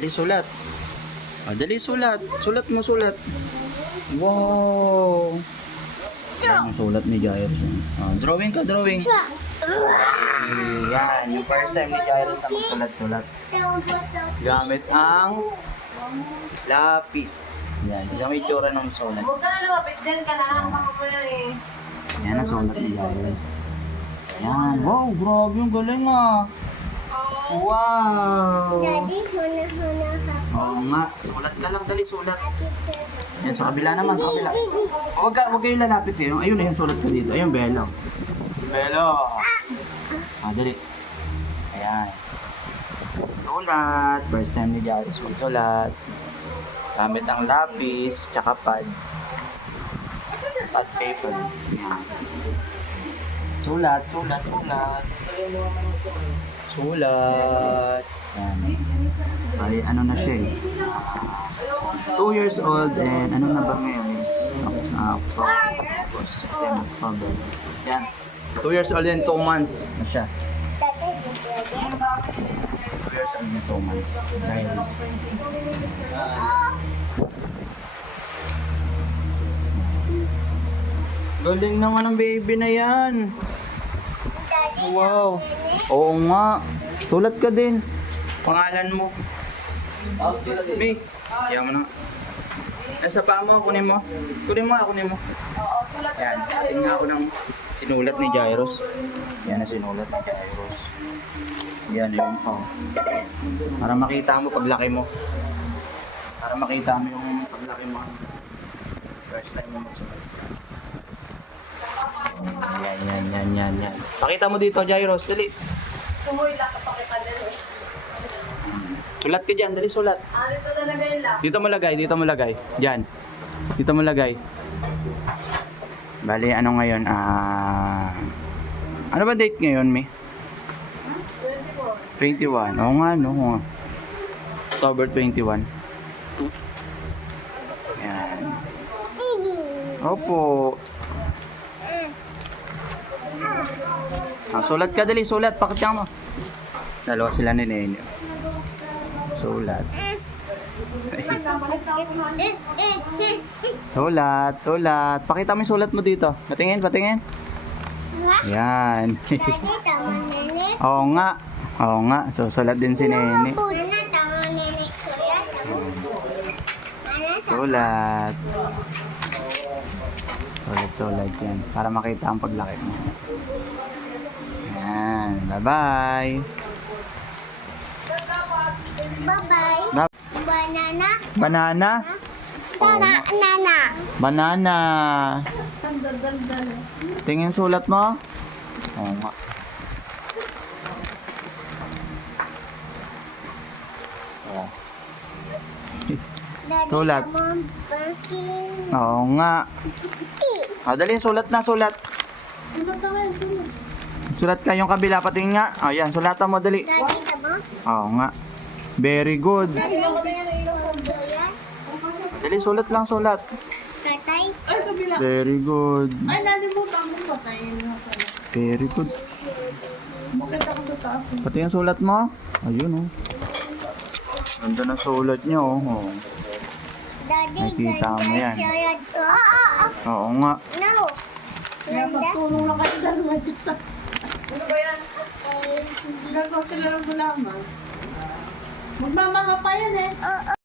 Dali, sulat. Dali, sulat. Sulat mo, sulat. Wow. Yan yung sulat ni Jairus. Drawing ka, drawing. Yan, yung first time ni Jairus na magsulat-sulat. Gamit ang lapis. Yan, yung itsura ng sulat. Huwag ka na lumapit din ka na lang. Baka mo yan eh. Yan ang sulat ni Jairus. Yan, wow, grabe yung galing ah. Wow. Daddy, huna-huna ka. Oo nga, sulat ka lang, dali, sulat. Yan, sa kabila naman, sa kabila. Huwag kayong lalapit eh. Ayun na yung sulat ka dito. Ayun, Belo. Belo. Dali. Ayan. Sulat. First time ni Jairus magsulat. Gamit ang lapis, tsaka pad. Pad paper. Ayan. Sulat, sulat, sulat. Sulat. Ayan. Ay, ano na siya eh. 2 years old and ano na ba ngayon? October. Yan. 2 years old and 2 months na siya. 2 years old and 2 months. Dahil. Galing naman ng baby na yan. Wow. Oo nga. Sulat ka din. Pangalan mo. May. Yan mo na. Nasa paa mo, kunin mo. Kunin mo, kunin mo. Yan. Tingnan ako ng sinulat ni Jairus. Yan ang sinulat ni Jairus. Yan yung para makita mo paglaki mo. Para makita mo yung paglaki mo. First time mo magsulat. Yan. Pakita mo dito, Jairus. Dali. Sumoy lang kapag kita din eh. Sulat ka dyan, dali sulat. Dito nalagay lang. Dito mo lagay. Diyan. Dito mo lagay. Bali, ano ngayon? Ano ba date ngayon, Mi? 21. Oo nga, no? Oo nga. October 21. Yan. Opo. Sulat ka, dali. Sulat. Pakita mo. Dalawa sila ni Nene. Sulat. Sulat. Pakita mo yung sulat mo dito. Patingin. Yan. Daddy, tama nene. Oo nga. Susulat din si Nene. Nana, tama nene. Sulat. Sulat yan. Para makita ang paglaki mo. Yan. Bye-bye. Bye-bye. Banana. Banana. Banana. Banana. Tingin sulat mo. Oo nga. Oh. Daddy, Sulat. tama banking. Oo nga. Dali, sulat na, sulat. Sulat ka yung kabila, patingin nga. Ayan, sulatan mo, dali. Daddy, tama. Oo nga. Very good. Daddy, Dali, sulat lang, sulat. tatay. Ay, kabila. Very good. Ay, nalimutan mo patayin mo pala. Very good. Bakit ako sa taas? Pati yung sulat mo. Ayun, oh. Ganda na sulat niya, oh. Daddy, Nakita mo yan. sulat ko. Oo nga. No. Kaya pagtulong na kayo dalawa dyan sa... Ano ba yan? Ginagawa sila ng gulaman. Magmamanga pa yan eh.